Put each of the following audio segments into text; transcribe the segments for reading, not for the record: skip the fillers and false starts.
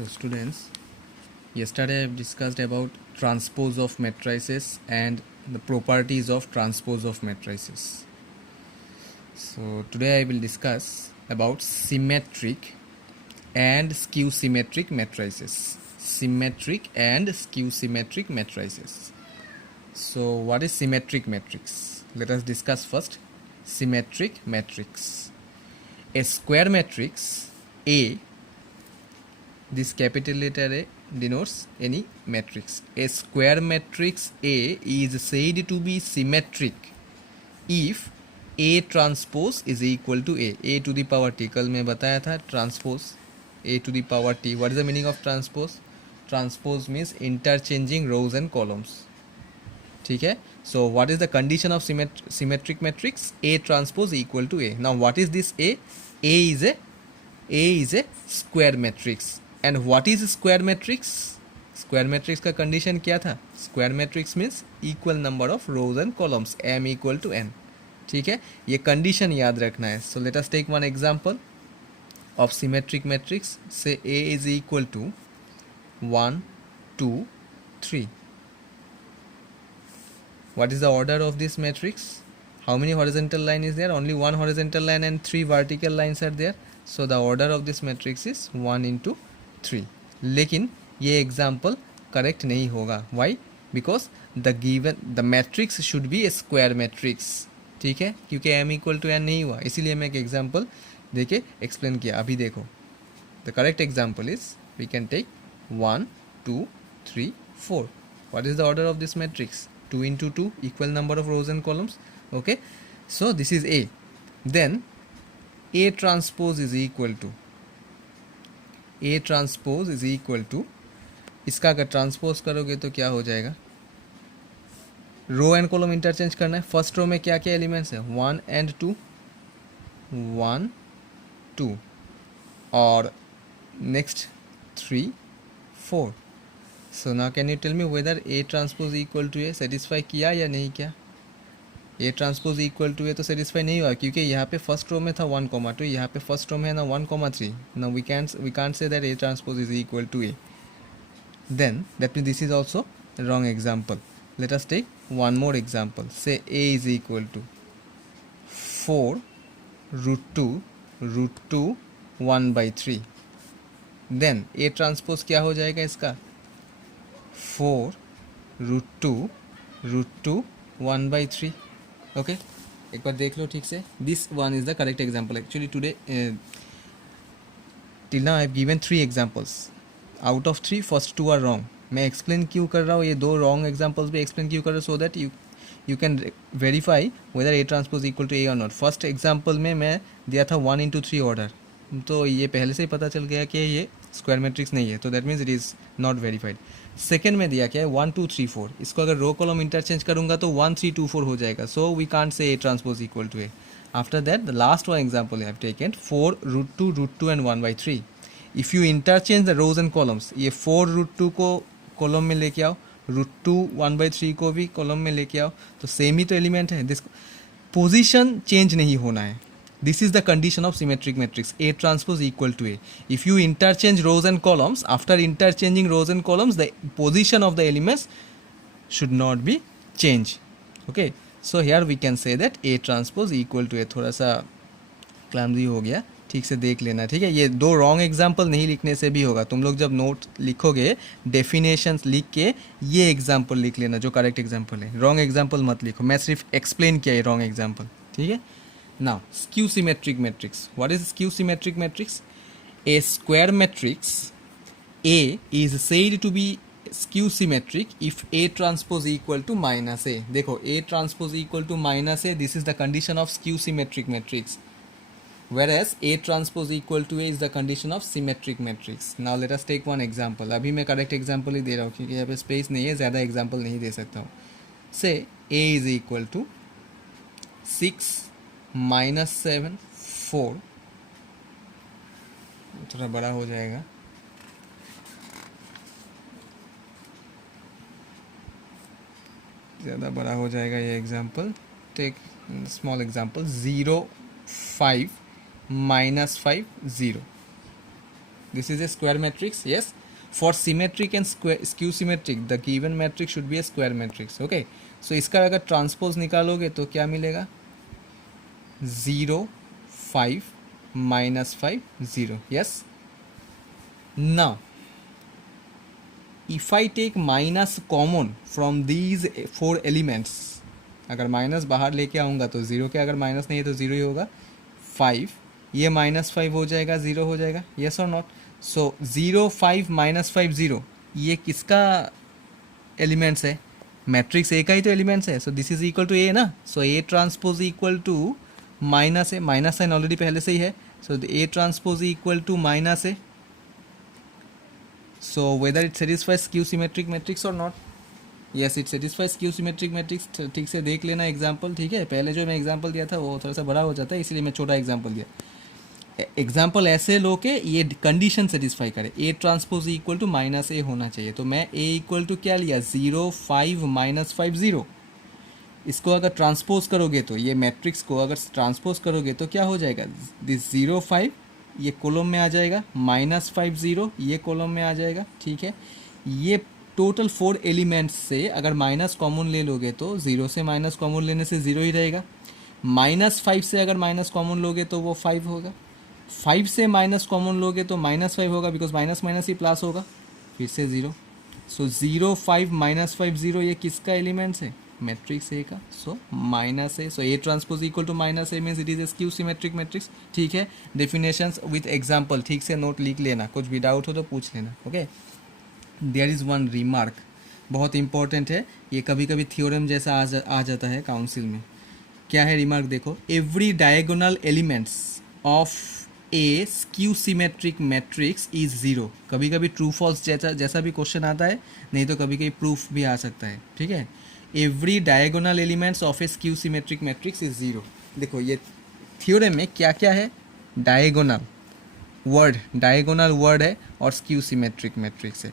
So students, yesterday I've discussed about transpose of matrices and the properties of transpose of matrices. So today I will discuss about symmetric and skew symmetric matrices. Symmetric and skew symmetric matrices. So what is symmetric matrix? Let us discuss first symmetric matrix. A square matrix A, this capital letter A denotes any matrix. A square matrix A is said to be symmetric if A transpose is equal to A to the power T. कल मैं बताया था transpose A to the power T. What is the meaning of transpose? Transpose means interchanging rows and columns. ठीक है. So what is the condition of symmetric matrix? A transpose equal to A. Now what is this A? A is a square matrix. And what is square matrix? Square matrix का condition क्या था? Square matrix means equal number of rows and columns, m equal to n. ठीक है, ये condition याद रखना है. So let us take one example of symmetric matrix. Say A is equal to 1, 2, 3. What is the order of this matrix? How many horizontal line is there? Only one horizontal line and 3 vertical lines are there. So the order of this matrix is 1 into 3. लेकिन ये example correct नहीं होगा. Why? Because the matrix should be a square matrix. ठीक है, क्योंकि m equal to n नहीं हुआ, इसीलिए मैं एक एग्जाम्पल देके एक्सप्लेन किया. अभी देखो, the correct example is we can take 1, 2, 3, 4. What is the order of this matrix? 2 into 2, equal number of rows and columns. Okay, so this is A. Then A transpose is equal to इसका अगर transpose करोगे तो क्या हो जाएगा? Row and column interchange करना है. First row में क्या क्या एलिमेंट्स है? 1 and 2, 1, 2, और next 3, 4. So now can you tell me whether A transpose equal to A satisfy किया या नहीं किया? A transpose equal to A तो सेटिस्फाई नहीं हुआ, क्योंकि यहाँ पे फर्स्ट रो में था 1, 2, यहाँ पे फर्स्ट रो में है ना 1, 3. Now we can't say that A transpose is equal to A. Then that means this is also a wrong example. Let us take one more example. Say A is equal to 4 root 2 1 by 3. Then A transpose क्या हो जाएगा इसका? 4 root 2 1 by 3. Okay, एक बार देख लो ठीक से. This one is the correct example. Actually today till now I have given 3 examples. Out of 3, first 2 are wrong. मैं explain क्यों कर रहा हूँ, ये 2 रॉन्ग एग्जाम्पल्स भी एक्सप्लेन क्यों कर रहा हूँ, so that you can verify whether A transpose equal to A और नॉट. फर्स्ट एग्जाम्पल में मैं दिया था 1 into 3 ऑर्डर, तो ये पहले से ही पता चल गया कि ये स्क्वायर मैट्रिक्स नहीं है, तो that means it is not verified. Second में दिया क्या है? 1, 2, 3, 4. इसको अगर रो कॉलम इंटरचेंज करूँगा तो 1, 3, 2, 4 हो जाएगा. So we can't say A transpose equal to A. After that the last one example I have taken 4 root 2 and 1 by 3. If you interchange the rows and columns, ये 4 root 2 को column में लेके आओ, root 2 1 by 3 को भी column में लेके आओ, तो सेम ही तो एलिमेंट है. दिस पोजीशन चेंज नहीं होना है. This is the condition of symmetric matrix. A transpose equal to A. If you interchange rows and columns, after interchanging rows and columns the position of the elements should not be change. Okay, so here we can say that A transpose equal to A. थोड़ा सा क्लैमजी हो गया, ठीक से देख लेना. ठीक है, ये 2 रॉन्ग एग्जाम्पल नहीं लिखने से भी होगा. तुम लोग जब नोट लिखोगे, डेफिनेशंस लिख के ये एग्जाम्पल लिख लेना जो करेक्ट एग्जाम्पल है. रॉन्ग एग्जाम्पल मत लिखो, मैं सिर्फ एक्सप्लेन किया ये रॉन्ग एग्जाम्पल. ठीक है. Now skew symmetric matrix. What is skew symmetric matrix? A square matrix A is said to be skew symmetric if A transpose equal to -A. देखो, A transpose equal to -A, this is the condition of skew symmetric matrix. Whereas A transpose equal to A is the condition of symmetric matrix. Now let us take one example. अभी मैं correct example ही दे रहा हूँ क्योंकि यहाँ पे space नहीं है, ज़्यादा example नहीं दे सकता हूँ. Say A is equal to 6 minus 7 4. थोड़ा बड़ा हो जाएगा. ज़्यादा बड़ा हो जाएगा ये example. Take small example. 0 5 -5 0. This is a square matrix. Yes. For symmetric and skew symmetric, the given matrix should be a square matrix. Okay. So इसका अगर ट्रांसपोज निकालोगे तो क्या मिलेगा? 0 5 -5 0. Yes. Now, if I take minus common from these 4 elements, अगर minus बाहर लेके आऊँगा तो 0 के अगर माइनस नहीं है तो 0 ही होगा. 5, ये -5 हो जाएगा, 0 हो जाएगा. येस और नॉट? सो 0 5 -5 0, ये किसका एलिमेंट्स है? मैट्रिक्स ए का ही तो एलिमेंट्स है. So this is equal to A ना. So A transpose equal to minus A, minus sign already पहले से ही है. So A transpose equal to minus A. So whether it satisfies skew symmetric matrix or not? Yes, it satisfies skew symmetric matrix. ठीक से देख लेना example. ठीक है, पहले जो मैं एग्जाम्पल दिया था वो थोड़ा सा बड़ा हो जाता है, इसलिए मैं छोटा एग्जाम्पल दिया. एग्जाम्पल ऐसे लो के ये कंडीशन सेटिस्फाई करे. A transpose equal to minus A होना चाहिए. तो मैं ए इक्वल टू क्या लिया? 0 5 -5 0. इसको अगर ट्रांसपोज करोगे तो ये मैट्रिक्स को अगर ट्रांसपोज करोगे तो क्या हो जाएगा? दिस 0 5 ये कॉलम में आ जाएगा, -5 0 ये कॉलम में आ जाएगा. ठीक है, ये टोटल 4 एलिमेंट्स से अगर माइनस कॉमन ले लोगे तो 0 से माइनस कॉमन लेने से 0 ही रहेगा. -5 से अगर माइनस कॉमन लोगे तो वो 5 होगा. 5 से माइनस कॉमन लोगे तो -5 होगा, because minus minus he plus होगा, फिर से 0. सो 0 5 -5 0 ये किसका एलिमेंट्स है? मैट्रिक्स ए का. So minus A. So A transpose equal to minus A means it is a skew symmetric matrix. ठीक है, डेफिनेशंस विथ एग्जांपल ठीक से नोट लिख लेना, कुछ भी डाउट हो तो पूछ लेना. Okay. There is one remark, बहुत इंपॉर्टेंट है ये, कभी कभी थ्योरम जैसा आ जाता है काउंसिल में. क्या है रिमार्क? देखो, every diagonal elements of a skew symmetric matrix is 0. कभी कभी ट्रू फॉल्स जैसा भी क्वेश्चन आता है, नहीं तो कभी कभी प्रूफ भी आ सकता है. ठीक है, every diagonal elements of a skew symmetric matrix is 0. देखो ये थ्योरम में क्या क्या है? डायगोनल वर्ड है और स्क्यू सिमेट्रिक मैट्रिक्स है.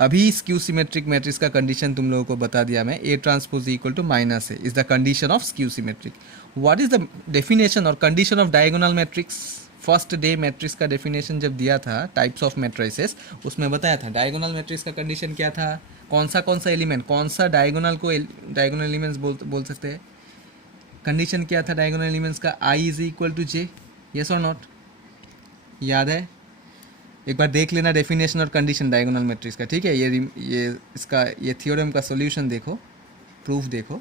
अभी स्क्यू सिमेट्रिक मैट्रिक्स का कंडीशन तुम लोगों को बता दिया मैं. A transpose equal to minus A is the condition of skew symmetric. What is the definition और condition of diagonal matrix? First day matrix का डेफिनेशन जब दिया था, टाइप्स ऑफ मैट्रिसेस, उसमें बताया था डायगोनल मैट्रिक्स का कंडीशन क्या था. कौन सा एलिमेंट, कौन सा डायगोनल को डायगोनल एलिमेंट्स बोल सकते हैं. कंडीशन क्या था डायगोनल एलिमेंट्स का? I is equal to J. Yes और नॉट? याद है? एक बार देख लेना डेफिनेशन और कंडीशन डायगोनल मैट्रिक्स का. ठीक है, ये थ्योरम का सॉल्यूशन देखो, प्रूफ देखो.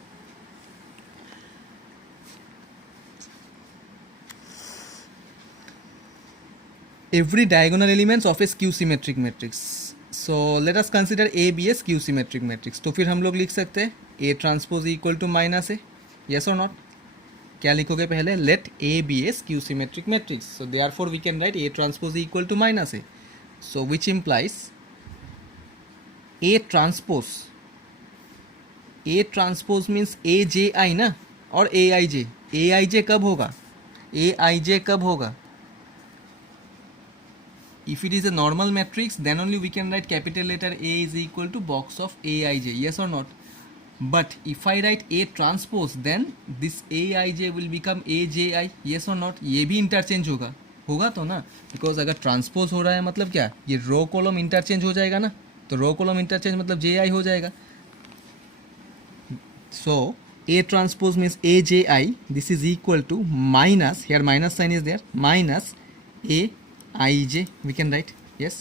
Every diagonal elements of a skew symmetric matrix. So let us consider A be a skew symmetric matrix. तो फिर हम लोग लिख सकते हैं A transpose equal to minus A. Yes और नॉट? क्या लिखोगे पहले? Let A be a skew symmetric matrix. So therefore we can write A transpose equal to minus A. So which implies A transpose means A J I ना, और ए आई जे. ए आई जे कब होगा? If it is a normal matrix, then only we can write capital letter A is equal to box of Aij. Yes or not? But if I write A transpose, then this Aij will become Aji. Yes or not? ये भी interchange होगा तो ना, because अगर transpose हो रहा है मतलब क्या, ये रो कॉलम इंटरचेंज हो जाएगा ना, तो रो कॉलम इंटरचेंज मतलब Ji हो जाएगा. So A transpose means Aji. This is equal to minus, here minus sign is there, minus Aij we can write. Yes,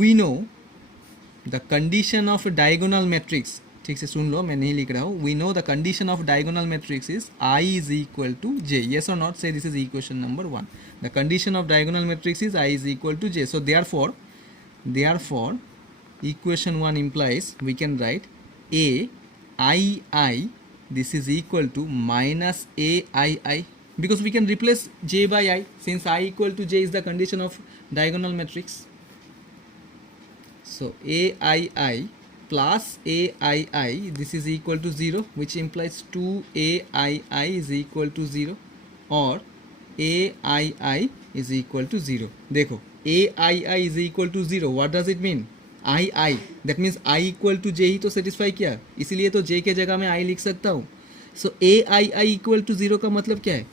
we know the condition of a diagonal matrix. ठीक से सुन लो, मैं नहीं लिख रहा हूँ. We know the condition of diagonal matrix is I is equal to J. Yes or not? Say this is equation number 1. The condition of diagonal matrix is I is equal to J. So therefore equation 1 implies we can write A this is equal to minus Ai, because we can replace J by I, since I equal to J is the condition of diagonal matrix. So Ai plus Aii, this is equal to 0, which implies 2Aii is equal to 0, or Aii is equal to 0. देखो, Aii is equal to 0, what does it mean? I, that means I equal to J ही तो satisfy किया, इसीलिए तो J के जगह में I लिख सकता हूँ. सो Aii equal to 0 का मतलब क्या है?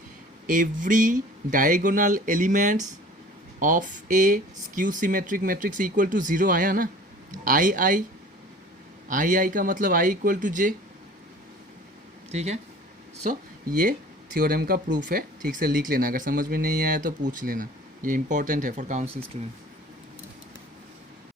Every diagonal elements of a skew symmetric matrix equal to zero आया ना. आई आई आई आई का मतलब आई इक्वल टू जे. ठीक है. सो ये थ्योरम का प्रूफ है. ठीक से लिख लेना, अगर समझ में नहीं आया तो पूछ लेना. ये इंपॉर्टेंट है फॉर काउंसिल स्टूडेंट.